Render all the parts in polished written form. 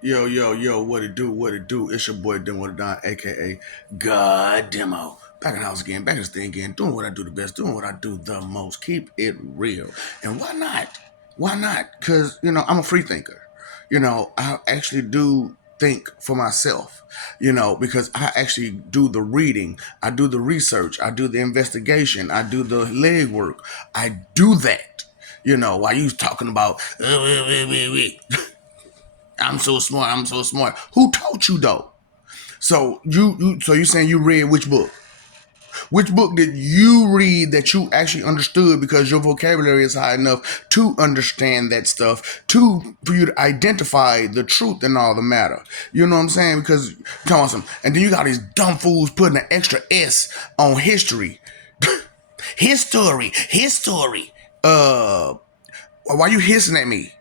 Yo, yo, yo, what it do, what it do? It's your boy Demo the Don, aka God Demo. Back in the house again, back in the thing again, doing what I do the best, doing what I do the most. Keep it real. And why not? Why not? Because, I'm a free thinker. I actually do think for myself, because I actually do the reading, I do the research, I do the investigation, I do the legwork. I do that. While you talking about, I'm so smart. I'm so smart. Who taught you though? So you saying you read which book? Which book did you read that you actually understood because your vocabulary is high enough to understand that stuff, for you to identify the truth in all the matter? You know what I'm saying? Because come on, and then you got these dumb fools putting an extra S on history. History. Why you hissing at me?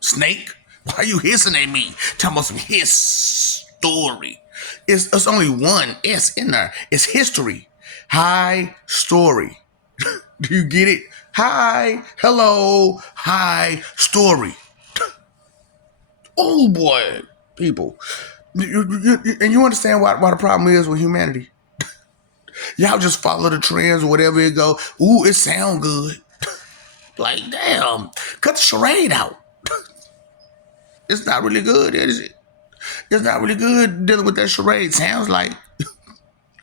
Snake? Why you hissing at me? Talking about some his story. It's only one S in there. It's history. High story. Do you get it? Hi, hello, high story. Oh boy, people. And you understand why the problem is with humanity? Y'all just follow the trends or whatever it go. Ooh, it sound good. Like, damn, cut the charade out. It's not really good, is it? It's not really good dealing with that charade. Sounds like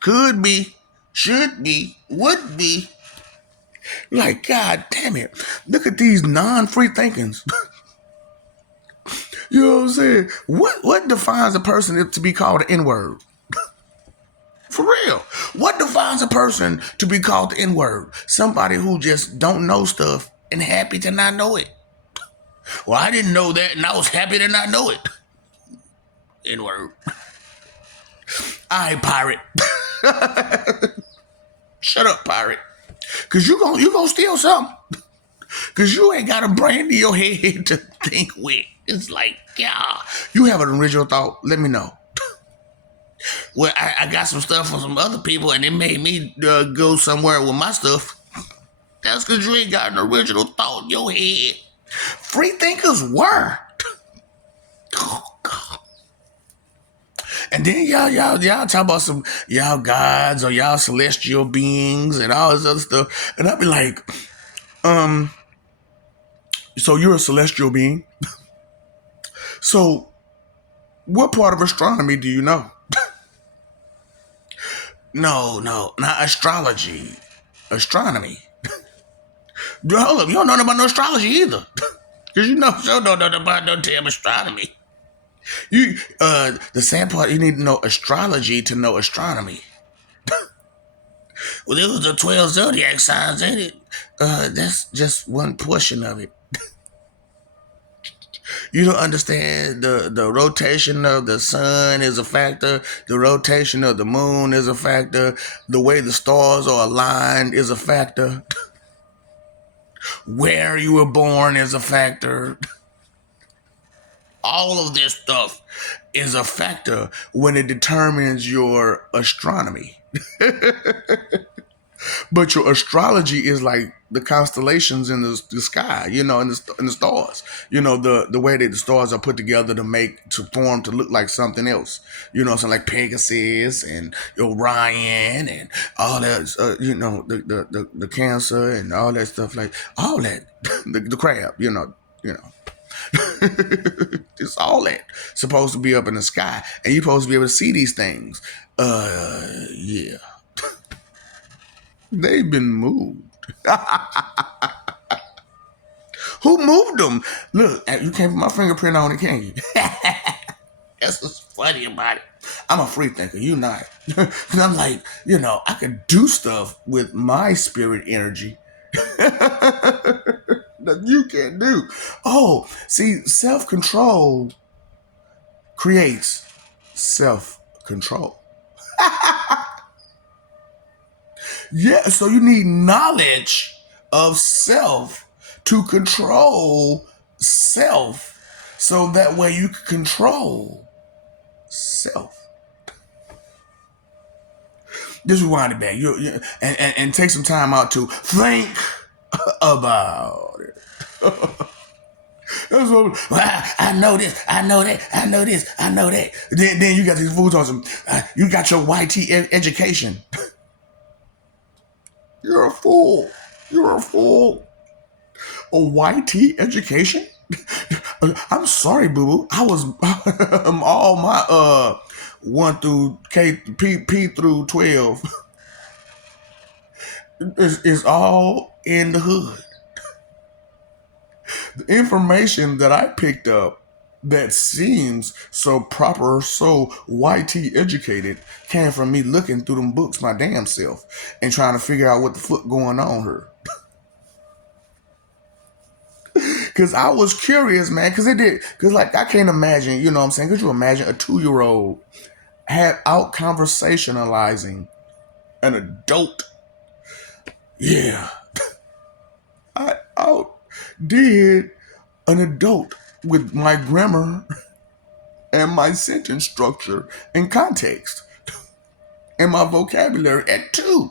could be, should be, would be. Like, God damn it. Look at these non-free thinkings. You know what I'm saying? What defines a person to be called an N-word? For real. What defines a person to be called the N-word? Somebody who just don't know stuff and happy to not know it. Well, I didn't know that and I was happy to not know it. N-word. All right, pirate. Shut up, pirate. Cause you gonna steal something. Cause you ain't got a brain in your head to think with. It's like, yeah, you have an original thought. Let me know. Well, I got some stuff from some other people, and it made me go somewhere with my stuff. That's cause you ain't got an original thought in your head. Free thinkers were. Oh, God. And then y'all talk about some y'all gods or y'all celestial beings and all this other stuff, and I'd be like, so you're a celestial being? So what part of astronomy do you know? No, not astrology. Astronomy. Hold up, you don't know nothing about no astrology either. Cause you don't know nothing about no damn astronomy. The sad part, you need to know astrology to know astronomy. Well, it was the 12 zodiac signs, ain't it? That's just one portion of it. You don't understand the rotation of the sun is a factor. The rotation of the moon is a factor. The way the stars are aligned is a factor. Where you were born is a factor. All of this stuff is a factor when it determines your astronomy. But your astrology is like the constellations in the sky, in the stars. The way that the stars are put together to form to look like something else. Something like Pegasus and Orion and all that. The Cancer and all that stuff, like all that. the crab, you know. It's all that supposed to be up in the sky, and you're supposed to be able to see these things. Yeah, they've been moved. Who moved them? Look, you can't put my fingerprint on it, can you? That's what's funny about it. I'm a free thinker. You not. Because I'm like, I could do stuff with my spirit energy that you can't do. Oh, see, self-control creates self-control. Yeah, so you need knowledge of self to control self. So that way you can control self. Just rewind it back. And take some time out to think about it. That's what, well, I know this, I know that, I know this, I know that. Then you got these fools on some, you got your YT education. You're a fool. You're a fool. A YT education? I'm sorry, boo boo. I was all my 1 through P through 12 is all in the hood. The information that I picked up that seems so proper, so YT educated, came from me looking through them books my damn self and trying to figure out what the fuck going on here. Cause I was curious, man. Cause like I can't imagine, you know what I'm saying? Could you imagine a 2-year-old out conversationalizing an adult? Yeah. I outdid an adult with my grammar and my sentence structure and context and my vocabulary at 2.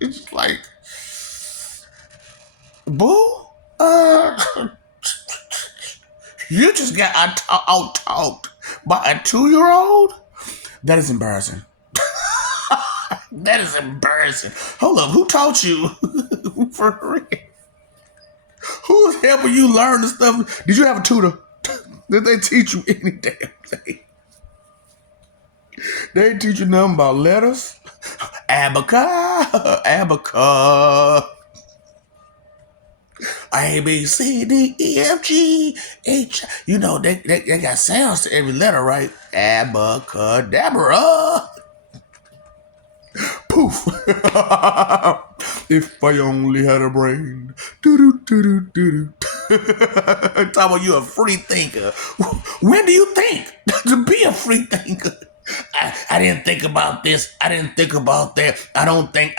It's like, boo, you just got out-talked by a 2-year-old? That is embarrassing. That is embarrassing. Hold up, who taught you? For real. Who is helping you learn the stuff? Did you have a tutor? Did they teach you any damn thing? They ain't teach you nothing about letters. Abaca, abaca. A, B, C, D, E, F, G, H. You know, they got sounds to every letter, right? Abacadabra. Poof. If I only had a brain. Do-do-do-do-do-do. Talking about you a free thinker. When do you think to be a free thinker? I didn't think about this. I didn't think about that. I don't think.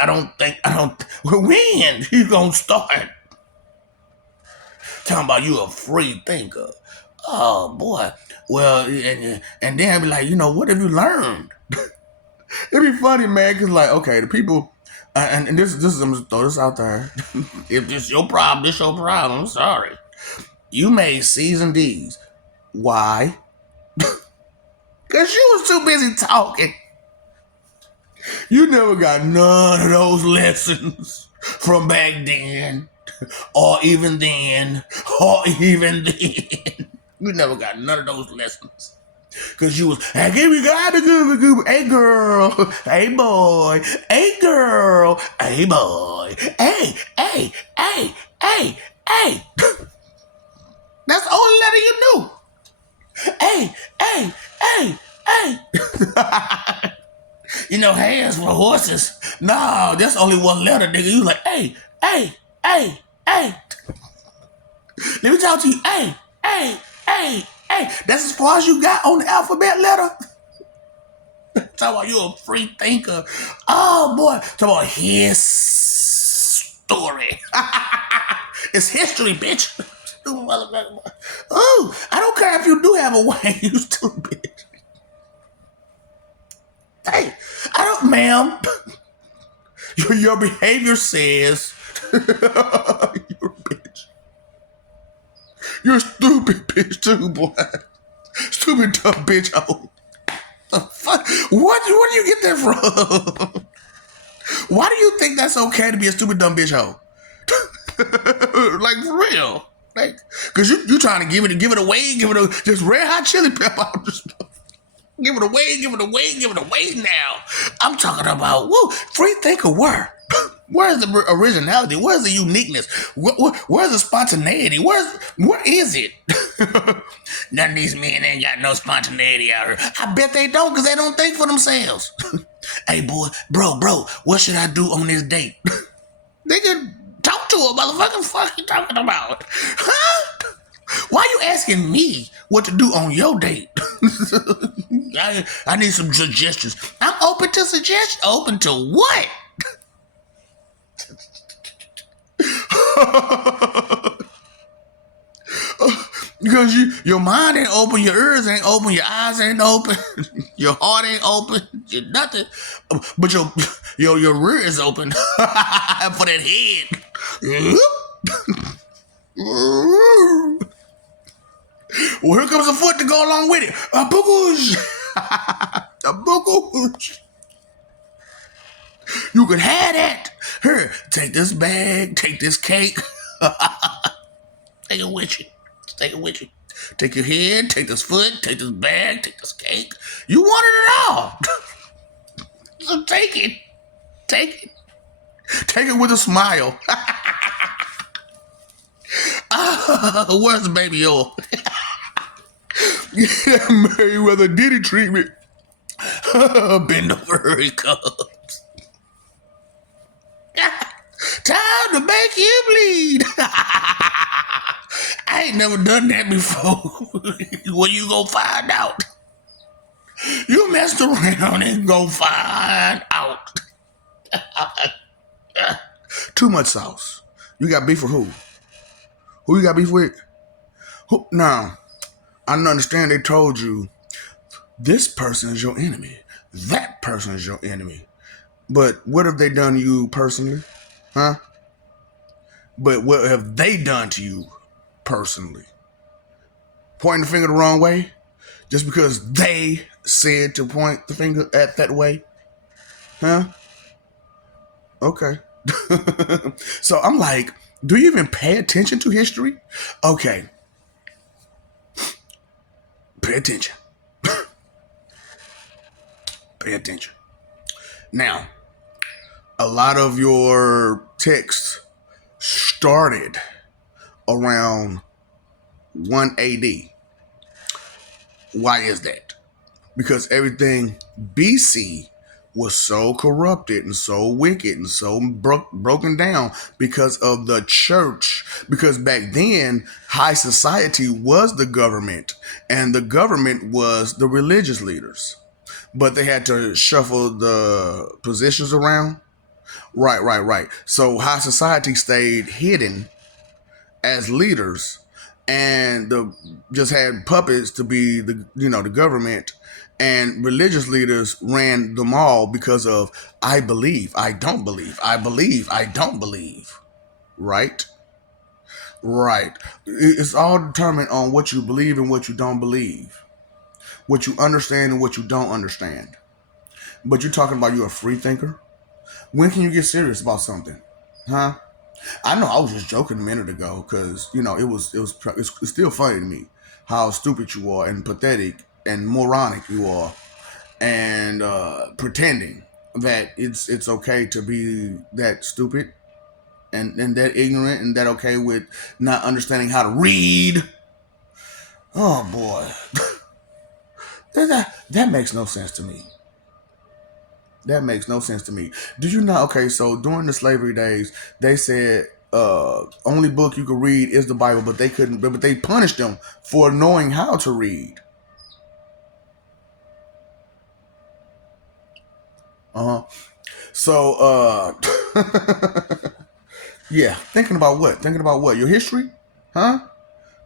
When you gonna start? Talking about you a free thinker. Oh boy. Well, and then I'd be like, you know, what have you learned? It'd be funny, man, because like, okay, the people, and this is, I'm gonna throw this out there. If this your problem, this your problem. I'm sorry. You made C's and D's. Why? Because you was too busy talking. You never got none of those lessons from back then, or even then. You never got none of those lessons. Cause you was, hey, hey girl, hey boy, hey girl, hey boy, hey. That's the only letter you knew. Hey. You know, hands for horses. No, that's only one letter, nigga. You like, hey. Let me talk to you, hey. That's as far as you got on the alphabet letter? Talk about you a free thinker. Oh boy. Talk about his story. It's history, bitch. Oh, I don't care if you do have a wife, you stupid bitch. Hey, I don't, ma'am. Your behavior says you're a bitch. You're a stupid bitch too, boy. Stupid dumb bitch. Oh, the fuck? Where do you get that from? Why do you think that's okay to be a stupid dumb bitch hoe? Like for real? Like, cause you trying to give it away, just red hot chili pepper. Give it away now. I'm talking about free thinker. Where's the originality? Where's the uniqueness? Where's the spontaneity? Where is it? None of these men ain't got no spontaneity out here. I bet they don't, because they don't think for themselves. Hey, bro, what should I do on this date? They can talk to a motherfucker. Fuck you talking about? Huh? Why you asking me what to do on your date? I need some suggestions. I'm open to suggestions. Open to what? Because your mind ain't open, your ears ain't open, your eyes ain't open, your heart ain't open, you're nothing. But your rear is open for that head. Well, here comes a foot to go along with it. A boogoosh. A boogoosh. You can have that. Here, take this bag, take this cake. Take it with you. Take it with you. Take your head, take this foot, take this bag, take this cake. You wanted it all. So take it. Take it. Take it with a smile. Where's the baby oil? Yeah, Merriweather Diddy treatment. Bend over, here he comes. Time to make you bleed. I ain't never done that before. Well, you gonna find out. You messed around and go find out. Too much sauce. You got beef with who? Who you got beef with? Who? Now, I understand they told you this person is your enemy. That person is your enemy. But what have they done to you personally? Huh? But what have they done to you personally? Pointing the finger the wrong way? Just because they said to point the finger at that way? Huh? Okay. So I'm like, do you even pay attention to history? Okay. Pay attention. Pay attention. Now, a lot of your texts started around 1 AD. Why is that? Because everything BC was so corrupted and so wicked and so broken down because of the church. Because back then, high society was the government and the government was the religious leaders. But they had to shuffle the positions around. Right. So high society stayed hidden as leaders and just had puppets to be the government, and religious leaders ran them all because of I believe, I don't believe, I believe, I don't believe. Right? Right. It's all determined on what you believe and what you don't believe, what you understand and what you don't understand. But you're talking about you're a free thinker? When can you get serious about something? Huh? I know I was just joking a minute ago because it's still funny to me how stupid you are and pathetic and moronic you are, and pretending that it's okay to be that stupid and that ignorant and that okay with not understanding how to read. Oh boy, that makes no sense to me. That makes no sense to me. Do you know? Okay, so during the slavery days, they said only book you could read is the Bible, but they couldn't. But they punished them for knowing how to read. So yeah, thinking about what? Thinking about what? Your history? Huh?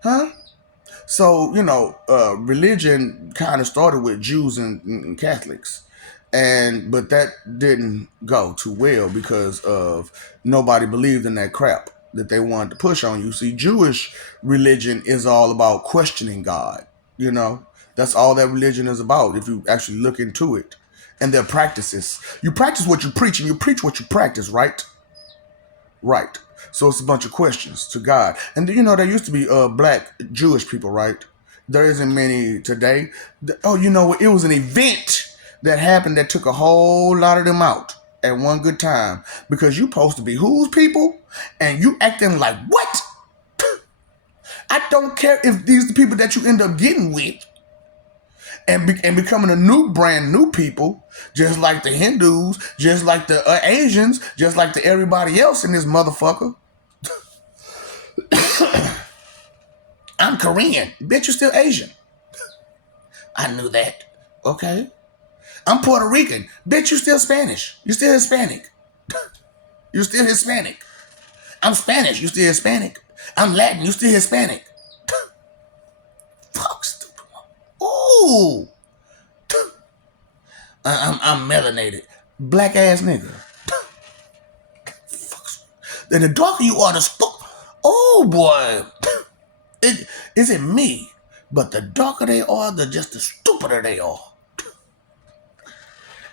Huh? So religion kind of started with Jews and Catholics, but that didn't go too well because of nobody believed in that crap that they wanted to push on you. See, Jewish religion is all about questioning God. That's all that religion is about. If you actually look into it, and their practices, you practice what you preach, and you preach what you practice. Right. Right. So it's a bunch of questions to God. And there used to be black Jewish people, right? There isn't many today. Oh, it was an event that happened that took a whole lot of them out at one good time. Because you supposed to be whose people? And you acting like what? I don't care if these are the people that you end up getting with. And becoming brand new people, just like the Hindus, just like the Asians, just like the everybody else in this motherfucker. I'm Korean. Bitch, you're still Asian. I knew that. Okay. I'm Puerto Rican. Bitch, you're still Spanish. You're still Hispanic. You're still Hispanic. I'm Spanish. You're still Hispanic. I'm Latin. You're still Hispanic. Fuck, stupid. Ooh. I'm melanated. Black ass nigga. Then the darker you are, the oh boy, is it me? But the darker they are, the stupider they are.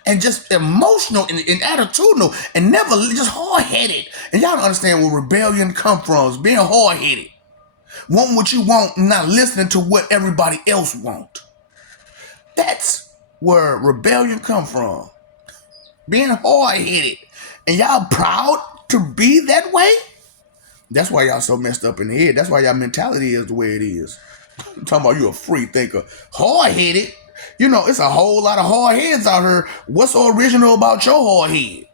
And just emotional and attitudinal and never just hard-headed. And y'all don't understand where rebellion come from, is being hard-headed. Wanting what you want and not listening to what everybody else want. That's where rebellion come from. Being hard-headed. And y'all proud to be that way? That's why y'all so messed up in the head. That's why y'all mentality is the way it is. I'm talking about you a free thinker. Hard-headed? You know, it's a whole lot of hard heads out here. What's so original about your hard head?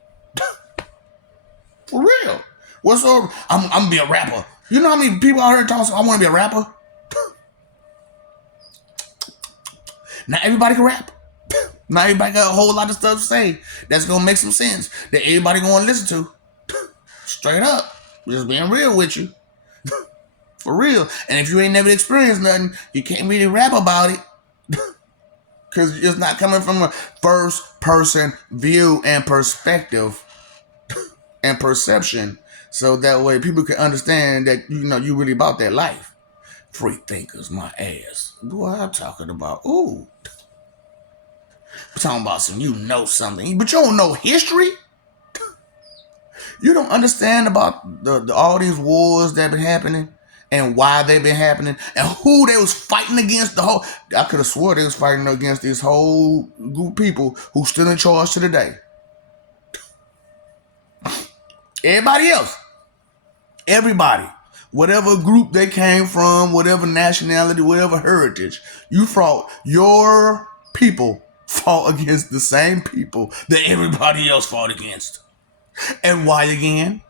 For real. What's so... I'm gonna be a rapper. You know how many people out here talking, I want to be a rapper? Not everybody can rap. Not everybody got a whole lot of stuff to say that's gonna make some sense that everybody gonna listen to. Straight up. Just being real with you. For real. And if you ain't never experienced nothing, you can't really rap about it. Because it's not coming from a first person view and perspective and perception. So that way people can understand that, you know, you really about that life. Free thinkers, my ass. Boy, I'm talking about, ooh. I'm talking about some, you know something, but you don't know history. You don't understand about all these wars that been happening and why they been happening and who they was fighting against. I could have swore they was fighting against this whole group of people who still in charge to the day. Everybody else. Everybody. Whatever group they came from, whatever nationality, whatever heritage, your people fought against the same people that everybody else fought against. And why again?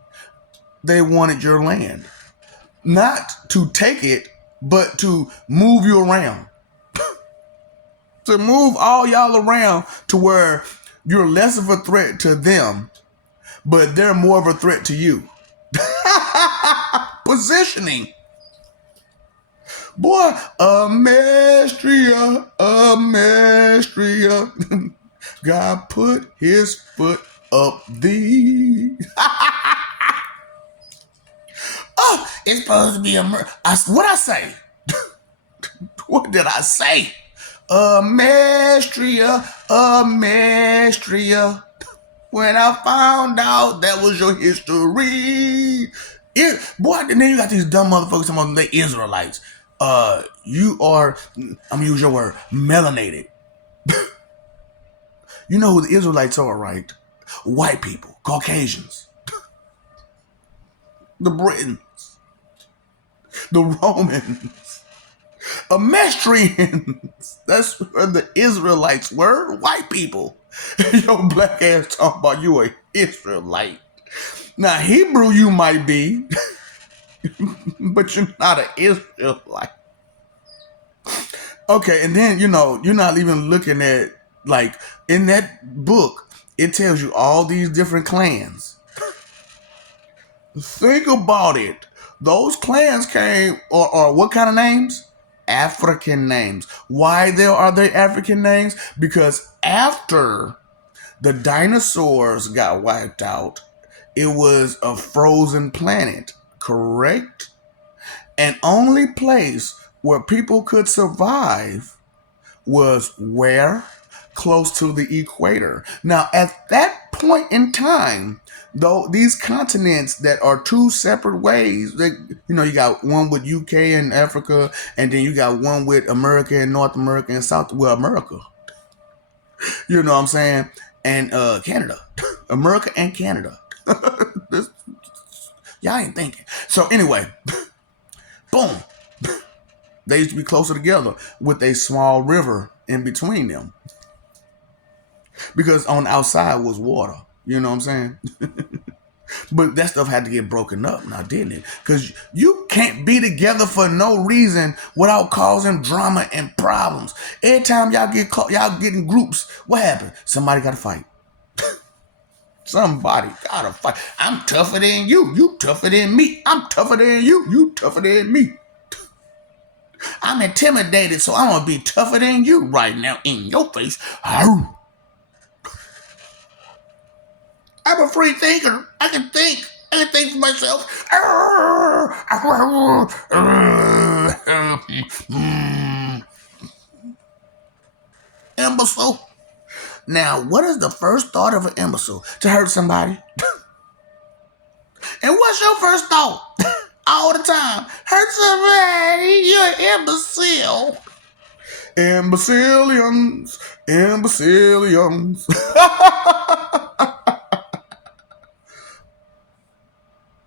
They wanted your land. Not to take it, but to move you around. To move all y'all around to where you're less of a threat to them, but they're more of a threat to you. Positioning. Boy, Amestria. God put his foot up thee. Oh, it's supposed to be what I say? What did I say? Amestria. When I found out that was your history. Boy, and then you got these dumb motherfuckers talking about the Israelites. You are, I'm gonna use your word, melanated. You know who the Israelites are, right? White people, Caucasians, the Britons, the Romans, Amestrians. That's where the Israelites were, white people. Your black ass talking about you a Israelite. Now, Hebrew you might be, but you're not an Israelite. Okay, and then, you know, you're not even looking at, like, in that book, it tells you all these different clans. Think about it. Those clans came, or what kind of names? African names. Why are they African names? Because after the dinosaurs got wiped out, it was a frozen planet, correct? And only place where people could survive was where? Close to the equator. Now, at that point in time, though, these continents that are two separate ways, you got one with UK and Africa, and then you got one with America and North America and America. You know what I'm saying? And Canada. America and Canada. Y'all ain't thinking. So anyway, boom. They used to be closer together with a small river in between them. Because on the outside was water. You know what I'm saying? But that stuff had to get broken up now, didn't it? Because you can't be together for no reason without causing drama and problems. Every time y'all get in groups, what happened? Somebody got to fight. Somebody got to fight. I'm tougher than you. You tougher than me. I'm tougher than you. You tougher than me. I'm intimidated, so I'm going to be tougher than you right now in your face. I'm a free thinker. I can think. anything for myself. Imbecile. Now, what is the first thought of an imbecile? To hurt somebody. And what's your first thought? All the time. Hurt somebody. You're an imbecile. Imbecilians. Imbecilians.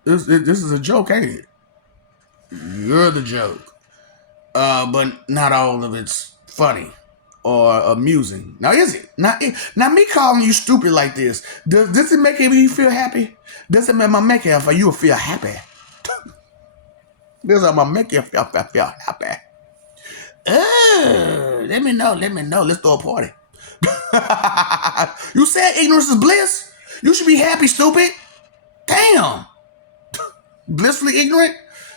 This is a joke, ain't it? You're the joke. But not all of it's funny or amusing. Now, is it? Now, me calling you stupid like this, does it make you feel happy? Does it make you feel happy? Does it make you feel happy? Let me know. Let's throw a party. You said ignorance is bliss? You should be happy, stupid. Damn. Blissfully ignorant?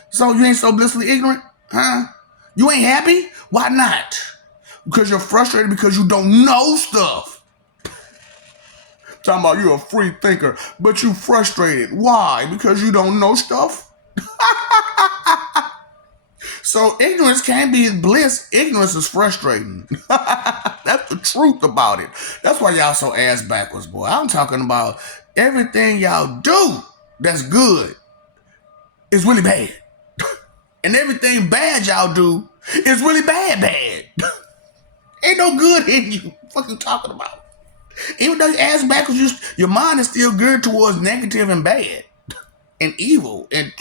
So you ain't so blissfully ignorant? Huh? You ain't happy? Why not? Because you're frustrated because you don't know stuff. Talking about you're a free thinker, but you frustrated. Why? Because you don't know stuff? So ignorance can't be bliss. Ignorance is frustrating. That's the truth about it. That's why y'all so ass backwards, boy. I'm talking about everything y'all do that's good is really bad. And everything bad y'all do is really bad. Ain't no good in you. What you talking about? Even though your ass backwards, your mind is still geared towards negative and bad and evil and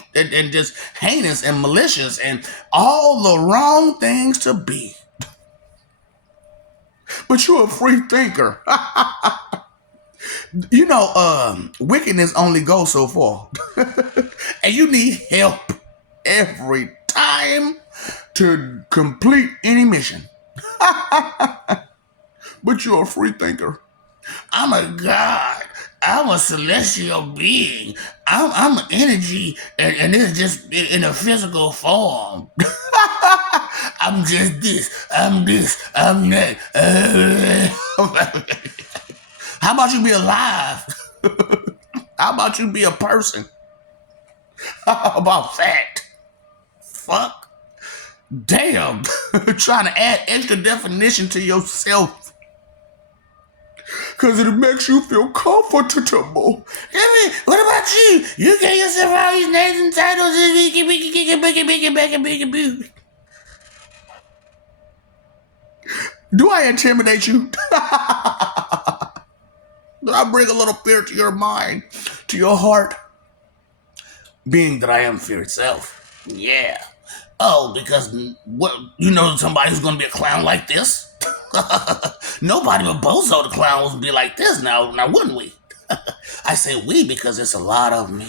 just heinous and malicious and all the wrong things to be. But you're a free thinker. You know, wickedness only goes so far. And you need help every time to complete any mission. But you're a free thinker. I'm a god. I'm a celestial being. I'm an energy, and it's just in a physical form. I'm just this. I'm this. I'm that. How about you be alive? How about you be a person? How about that? Fuck. Damn. Trying to add extra definition to yourself. Because it makes you feel comfortable. I mean, what about you? You get yourself all these names and titles. Do I intimidate you? Do I bring a little fear to your mind, to your heart? Being that I am fear itself. Yeah. Oh, because what, you know somebody who's going to be a clown like this? Nobody but Bozo the clown would be like this now wouldn't we? I say we because it's a lot of me.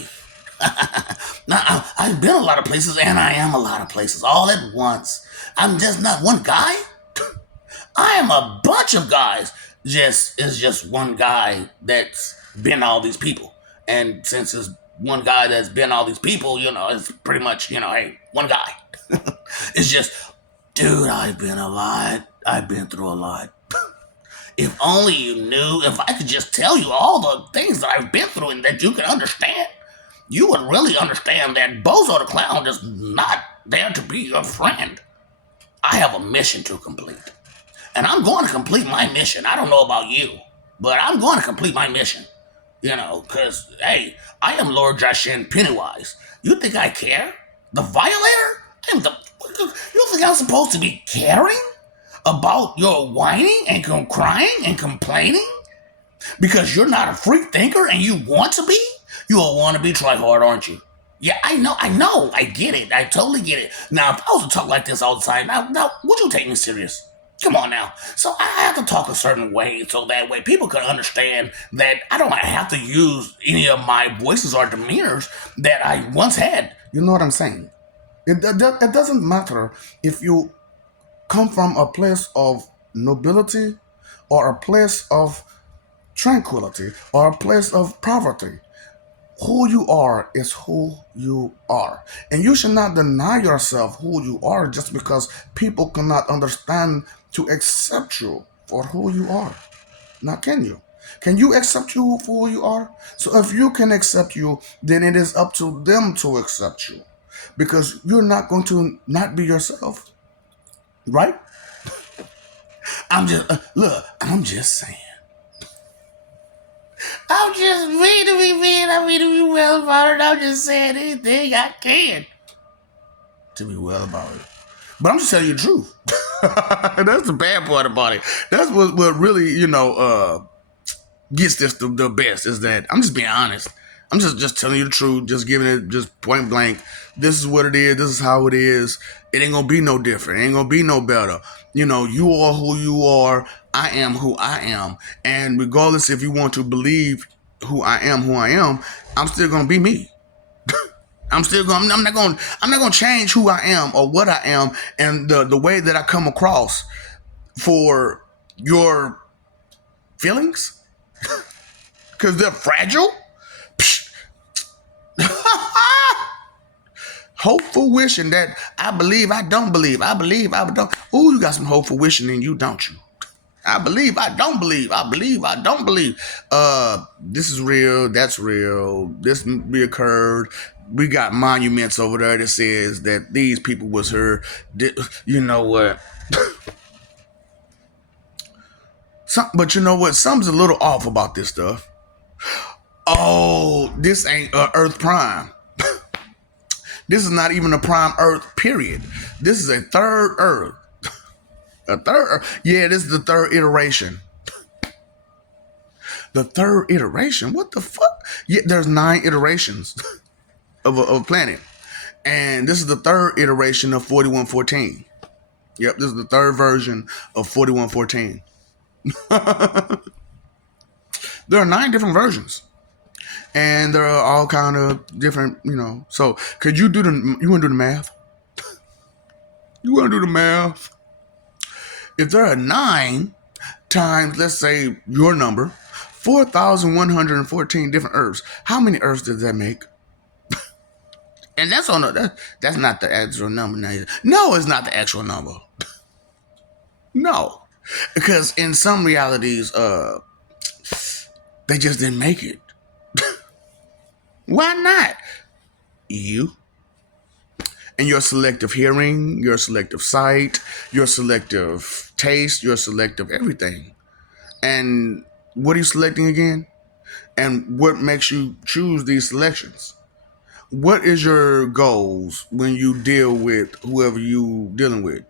Now, I've been a lot of places and I am a lot of places all at once. I'm just not one guy. I am a bunch of guys. It's just one guy that's been all these people. And since it's one guy that's been all these people, you know, it's pretty much, you know, hey, one guy. It's just, dude, I've been a lot. I've been through a lot. If only you knew, if I could just tell you all the things that I've been through and that you could understand, you would really understand that Bozo the Clown is not there to be your friend. I have a mission to complete. And I'm going to complete my mission. I don't know about you, but I'm going to complete my mission. You know, because, hey, I am Lord Joshin Pennywise. You think I care? The Violator? You think I'm supposed to be caring about your whining and crying and complaining? Because you're not a free thinker and you want to be? You a wannabe tryhard, aren't you? Yeah, I know, I get it. I totally get it. Now, if I was to talk like this all the time, now would you take me serious? Come on now. So I have to talk a certain way so that way people can understand that I don't have to use any of my voices or demeanors that I once had. You know what I'm saying? It doesn't matter if you come from a place of nobility or a place of tranquility or a place of poverty. Who you are is who you are. And you should not deny yourself who you are just because people cannot understand to accept you for who you are. Now, can you? Can you accept you for who you are? So if you can accept you, then it is up to them to accept you. Because you're not going to not be yourself. Right? I'm just saying. I'm just me to be mean. I mean to be well about it. I'm just saying anything I can to be well about it. But I'm just telling you the truth. That's the bad part about it. That's what really, gets this the best is that I'm just being honest. I'm just telling you the truth, just giving it just point blank. This is what it is. This is how it is. It ain't gonna be no different. It ain't gonna be no better. You are who you are. I am who I am. And regardless if you want to believe who I am, I'm still gonna be me. I'm not gonna change who I am or what I am and the way that I come across for your feelings. Because they're fragile? Hopeful wishing that I believe, I don't believe. I believe, I don't. Ooh, you got some hopeful wishing in you, don't you? I believe, I don't believe. I believe, I don't believe. This is real. That's real. This reoccurred. We got monuments over there that says that these people was here. You know what? But you know what? Something's a little off about this stuff. Oh, this ain't Earth Prime. This is not even a prime Earth, period. This is a third Earth. A third Earth. Yeah, this is the third iteration. The third iteration? What the fuck? Yeah, there's 9 iterations of a planet. And this is the third iteration of 4114. Yep, this is the third version of 4114. There are 9 different versions. And there are all kind of different, So could you you want to do the math? You want to do the math? If there are 9 times, let's say your number, 4,114 different Earths, how many Earths does that make? And that's not the actual number. No, it's not the actual number. No. Because in some realities, they just didn't make it. Why not? You and your selective hearing, your selective sight, your selective taste, your selective everything. And what are you selecting again? And what makes you choose these selections? What is your goals when you deal with whoever you dealing with?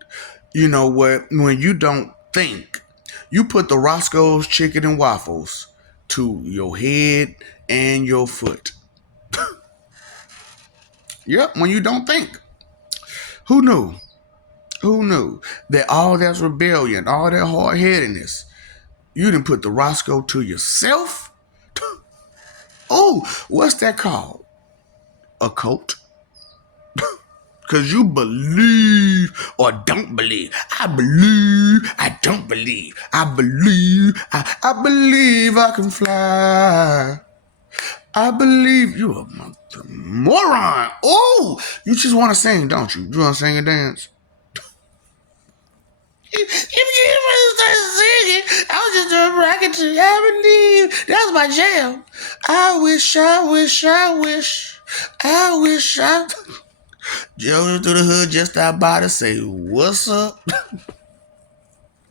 You know what? When you don't think, you put the Roscoe's Chicken and Waffles to your head and your foot. Yep, when you don't think. Who knew? Who knew that all that rebellion, all that hard-headedness, you didn't put the Roscoe to yourself? Oh, what's that called? A cult? Because you believe or don't believe. I believe, I don't believe. I believe, I believe I can fly. I believe you're a moron. Oh, you just want to sing, don't you? You want to sing and dance? If you want to start singing, I was just doing bracketry. I believe. That was my jam. I wish. Joe through the hood just stopped by to say, what's up?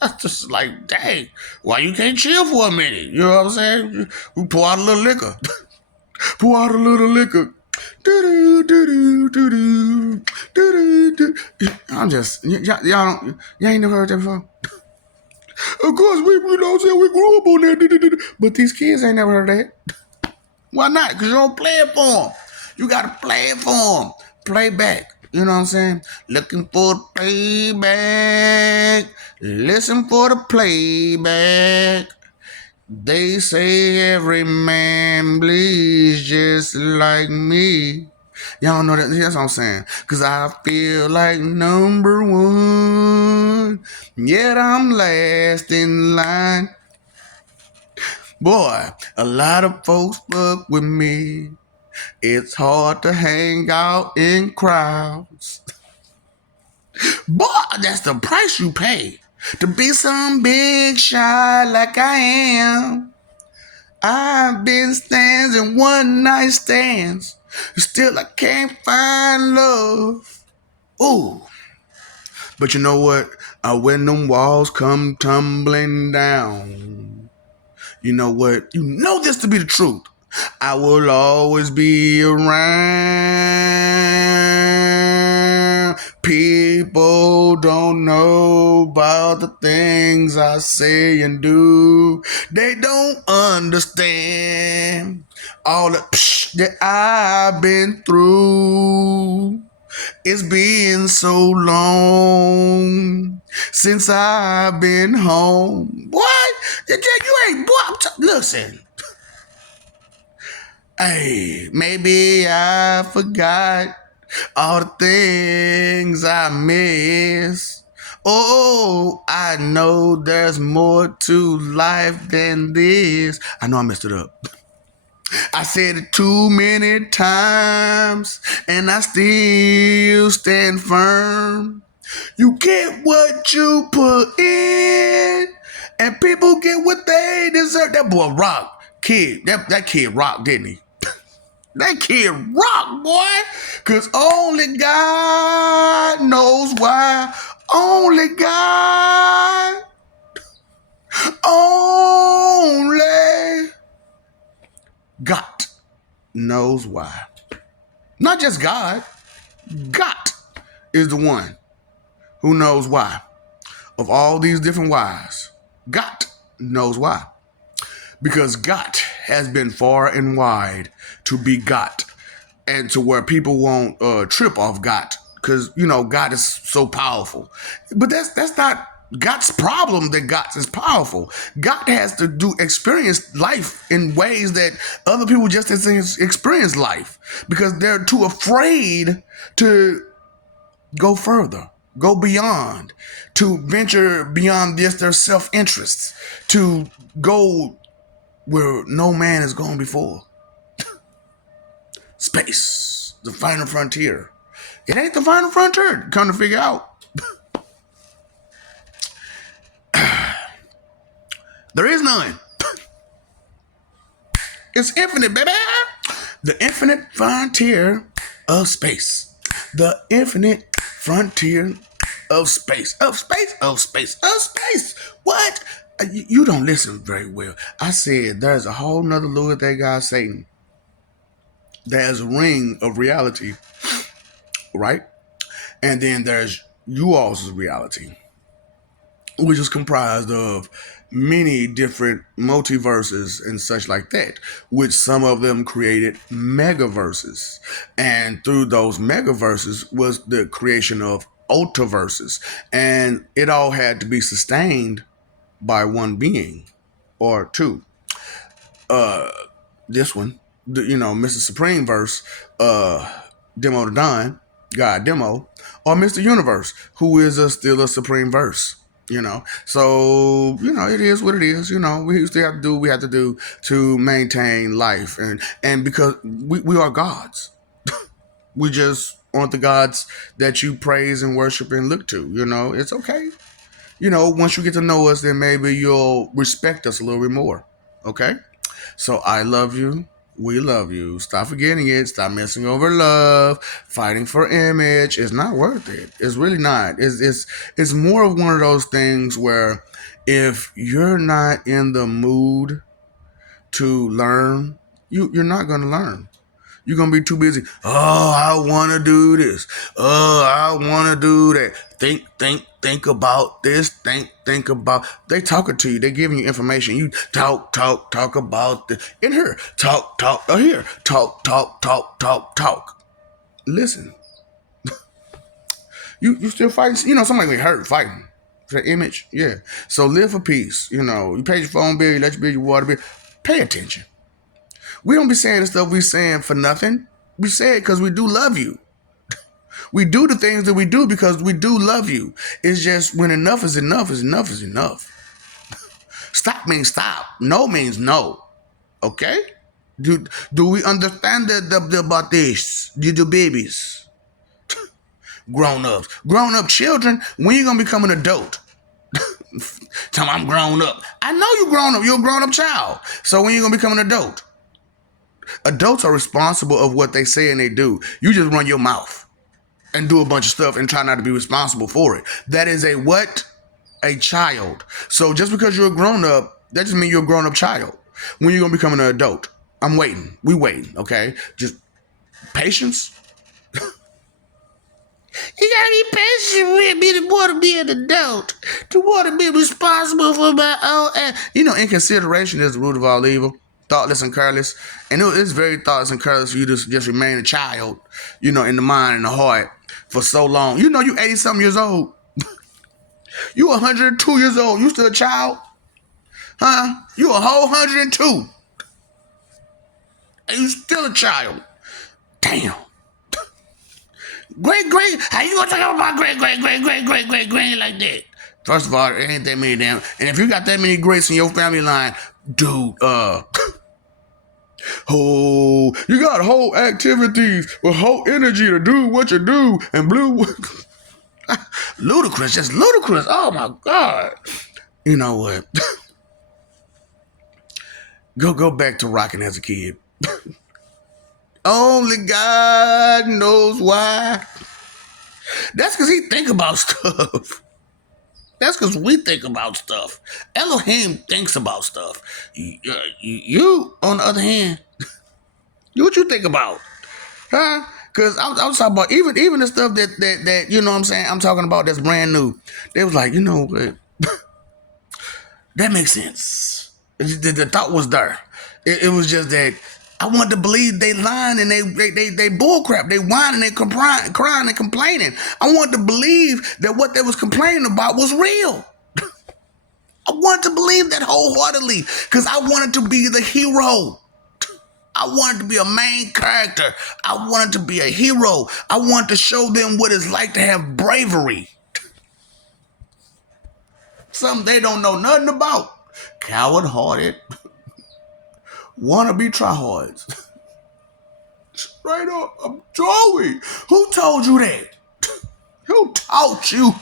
I just like, dang, why you can't chill for a minute? You know what I'm saying? We pour out a little liquor. Pour out a little liquor. I'm just, y'all ain't never heard that before? Of course, we grew up on that. But these kids ain't never heard that. Why not? Because you don't play it for them. You got to play it for them. Play back. You know what I'm saying? Looking for the playback. Listen for the playback. They say every man bleeds just like me. Y'all know that? That's what I'm saying. Because I feel like number 1. Yet I'm last in line. Boy, a lot of folks fuck with me. It's hard to hang out in crowds. Boy, that's the price you pay to be some big shot like I am. I've been stands and one night stands. Still I can't find love. Ooh. But you know what? When them walls come tumbling down, you know what? You know this to be the truth. I will always be around. People don't know about the things I say and do. They don't understand all the that I've been through. It's been so long since I've been home. What? You ain't, boy, listen. Hey, maybe I forgot all the things I miss. Oh, I know there's more to life than this. I know I messed it up. I said it too many times, and I still stand firm. You get what you put in, and people get what they deserve. That boy rock, kid. That kid rock, didn't he? That kid rock, boy. Cause only God knows why. Only God. Only God knows why. Not just God. God is the one who knows why. Of all these different whys, God knows why. Because God has been far and wide to be got, and to where people won't trip off God, because you know God is so powerful. But that's not God's problem. That God is powerful. God has to experience life in ways that other people just didn't experience life, because they're too afraid to go further, go beyond, to venture beyond just their self-interests, to go where no man has gone before. Space, the final frontier. It ain't the final frontier, come to figure out. There is none. It's infinite, baby. The infinite frontier of space. The infinite frontier of space. Of space, of space, of space. What? You don't listen very well. I said there's a whole nother look at that guy, Satan. There's a ring of reality, right? And then there's you all's reality, which is comprised of many different multiverses and such like that, which some of them created megaverses. And through those megaverses was the creation of ultraverses. And it all had to be sustained by one being or two. This one, Mr. Supreme Verse, Demo the Don, God Demo, or Mr. Universe, who is still a Supreme Verse. So it is what it is. We still have to do what we have to do to maintain life, and because we are gods, we just aren't the gods that you praise and worship and look to. It's okay. Once you get to know us, then maybe you'll respect us a little bit more. Okay. So I love you. We love you. Stop forgetting it. Stop messing over love. Fighting for image. It's not worth it. It's really not. It's more of one of those things where if you're not in the mood to learn, you're not gonna learn. You're going to be too busy. Oh, I want to do this. Oh, I want to do that. Think about this. Think about. They talking to you. They giving you information. You talk about this. In here. Talk. Here. Talk. Listen. You still fighting. Somebody get hurt fighting. For the image. Yeah. So live for peace. You pay your phone bill. You let your bill, your water bill. Pay attention. We don't be saying the stuff we saying for nothing. We say it because we do love you. We do the things that we do because we do love you. It's just when enough is enough is enough is enough. Stop means stop. No means no. Okay? Do we understand about this? The babies. Grown-ups. Grown-up children, when you going to become an adult? Tell me I'm grown up. I know you grown up. You're a grown up child. So when you gonna become an adult? Adults are responsible of what they say and they do. You just run your mouth and do a bunch of stuff and try not to be responsible for it. That is a what? A child. So just because you're a grown up, that just means you're a grown up child. When you gonna become an adult? I'm waiting. We waiting. Okay. Just patience. You gotta be patient with me to want to be an adult, to want to be responsible for my own. Inconsideration is the root of all evil. Thoughtless and careless. And it's very thoughtless and careless for you to just remain a child, in the mind and the heart for so long. You 80-something years old. You 102 years old. You still a child? Huh? You a whole 102. And you still a child. Damn. Great. How you gonna talk about my great like that? First of all, there ain't that many damn. And if you got that many greats in your family line, dude, oh, you got whole activities with whole energy to do what you do and blue. Ludicrous, just ludicrous. Oh my God. You know what? Go back to rocking as a kid. Only God knows why. That's because he think about stuff. That's because we think about stuff. Elohim thinks about stuff. You on the other hand, what you think about? Huh? Because I was talking about even the stuff that you know what I'm saying, I'm talking about that's brand new. They was like, that makes sense. The thought was there. It was just that I wanted to believe they lying and they bullcrap. They whining, they crying and complaining. I wanted to believe that what they was complaining about was real. I wanted to believe that wholeheartedly because I wanted to be the hero. I wanted to be a main character. I wanted to be a hero. I wanted to show them what it's like to have bravery. Something they don't know nothing about. Coward-hearted. Wanna-be tryhards. Straight up, I'm Joey. Who told you that? Who taught you?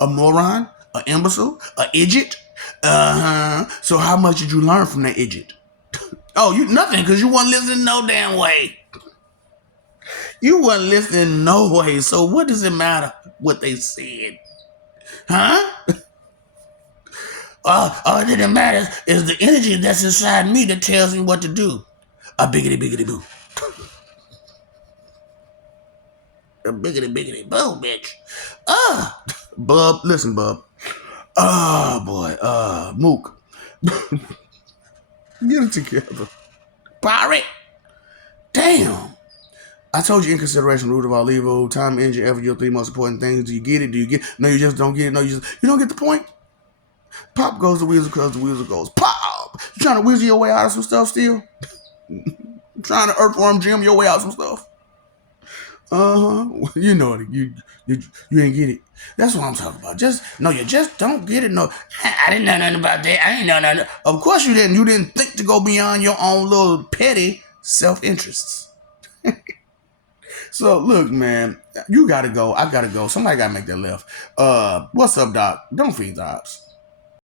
A moron? An imbecile? An idiot? So how much did you learn from that idiot? Oh, nothing, because you wasn't listening no damn way. You wasn't listening no way, so what does it matter what they said? Huh? All that matters is the energy that's inside me that tells me what to do. A biggity boo. A biggity boo, bitch. Bub, listen, Bub. Oh, boy. Mook. Get it together. Pirate. Damn. I told you inconsideration, root of all evil, time, energy, effort, your three most important things. Do you get it? Do you get it? No, you just don't get it. No, you don't get the point. Pop goes the weasel because the weasel goes pop. You trying to weasel your way out of some stuff still? Trying to earthworm Jim your way out of some stuff? You know it. You ain't get it. That's what I'm talking about. You just don't get it. No, I didn't know nothing about that. I ain't know nothing. Of course you didn't. You didn't think to go beyond your own little petty self-interests. So look, man, you gotta go. I gotta go. Somebody gotta make that left. What's up, Doc? Don't feed the ops.